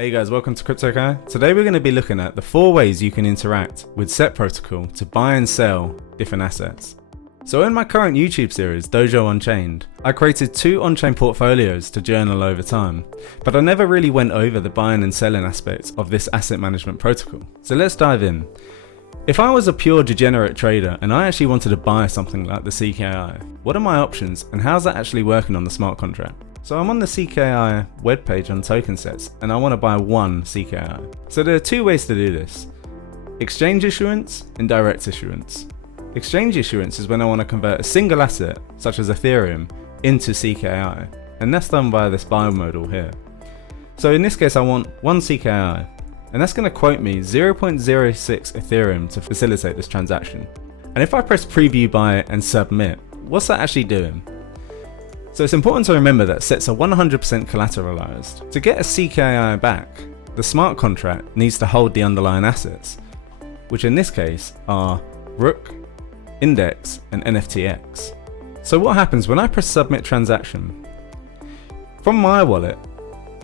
Hey guys, welcome to Crypto Guy. Today we're going to be looking at the 4 ways you can interact with Set protocol to buy and sell different assets. So in my current YouTube series, Dojo Unchained, I created 2 on-chain portfolios to journal over time, but I never really went over the buying and selling aspects of this asset management protocol. So let's dive in. If I was a pure degenerate trader and I actually wanted to buy something like the CKI, what are my options and how's that actually working on the smart contract? So I'm on the CKI webpage on TokenSets and I want to buy one CKI. So there are 2 ways to do this: exchange issuance and direct issuance. Exchange issuance is when I want to convert a single asset, such as Ethereum, into CKI, and that's done via this buy modal here. So in this case I want one CKI, and that's going to quote me 0.06 Ethereum to facilitate this transaction. And if I press preview buy and submit, what's that actually doing? So it's important to remember that sets are 100% collateralized. To get a CKI back, the smart contract needs to hold the underlying assets, which in this case are Rook, Index, and NFTX. So what happens when I press submit transaction? From my wallet,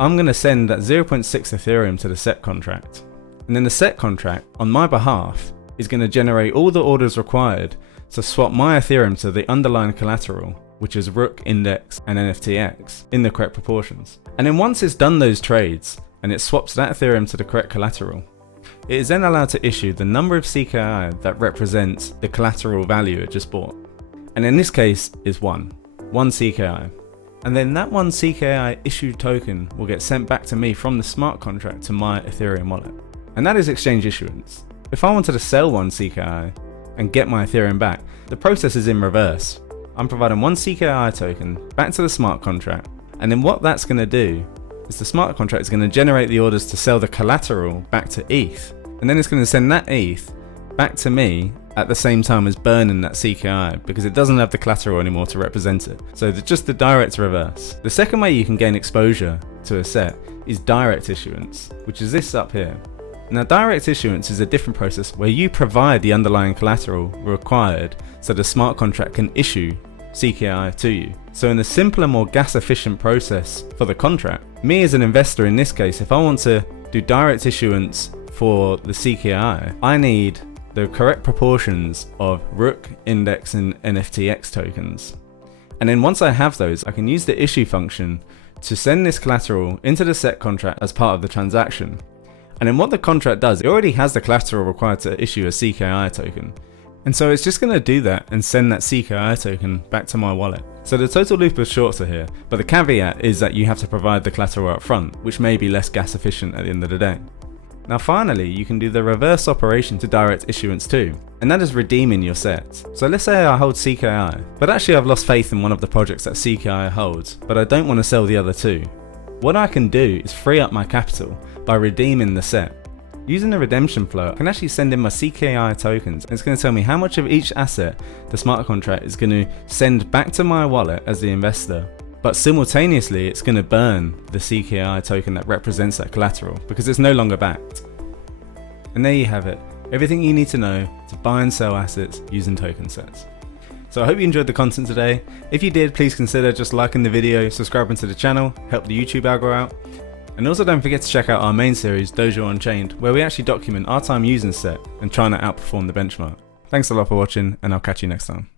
I'm going to send that 0.6 Ethereum to the Set contract, and then the Set contract on my behalf is going to generate all the orders required to swap my Ethereum to the underlying collateral, which is Rook, Index, and NFTX in the correct proportions. And then once it's done those trades and it swaps that Ethereum to the correct collateral, it is then allowed to issue the number of CKI that represents the collateral value it just bought. And in this case is one CKI. And then that one CKI issued token will get sent back to me from the smart contract to my Ethereum wallet. And that is exchange issuance. If I wanted to sell one CKI and get my Ethereum back, the process is in reverse. I'm providing one CKI token back to the smart contract, and then what that's going to do is the smart contract is going to generate the orders to sell the collateral back to ETH, and then it's going to send that ETH back to me at the same time as burning that CKI, because it doesn't have the collateral anymore to represent it. So just the direct reverse. The second way you can gain exposure to a set is direct issuance, which is this up here. Now direct issuance is a different process where you provide the underlying collateral required so the smart contract can issue CKI to you. So in a simpler, more gas efficient process for the contract, me as an investor in this case, if I want to do direct issuance for the CKI, I need the correct proportions of Rook, Index, and NFTX tokens. And then once I have those, I can use the issue function to send this collateral into the Set contract as part of the transaction. And then what the contract does, it already has the collateral required to issue a CKI token. And so it's just going to do that and send that CKI token back to my wallet. So the total loop is shorter here, but the caveat is that you have to provide the collateral up front, which may be less gas efficient at the end of the day. Now finally, you can do the reverse operation to direct issuance too, and that is redeeming your set. So let's say I hold CKI, but actually I've lost faith in one of the projects that CKI holds, but I don't want to sell the other 2. What I can do is free up my capital by redeeming the set. Using the redemption flow, I can actually send in my CKI tokens, and it's going to tell me how much of each asset the smart contract is going to send back to my wallet as the investor. But simultaneously, it's going to burn the CKI token that represents that collateral because it's no longer backed. And there you have it, everything you need to know to buy and sell assets using TokenSets. So I hope you enjoyed the content today. If you did, please consider just liking the video, subscribing to the channel, help the YouTube algo out. And also don't forget to check out our main series, Dojo Unchained, where we actually document our time using Set and trying to outperform the benchmark. Thanks a lot for watching, and I'll catch you next time.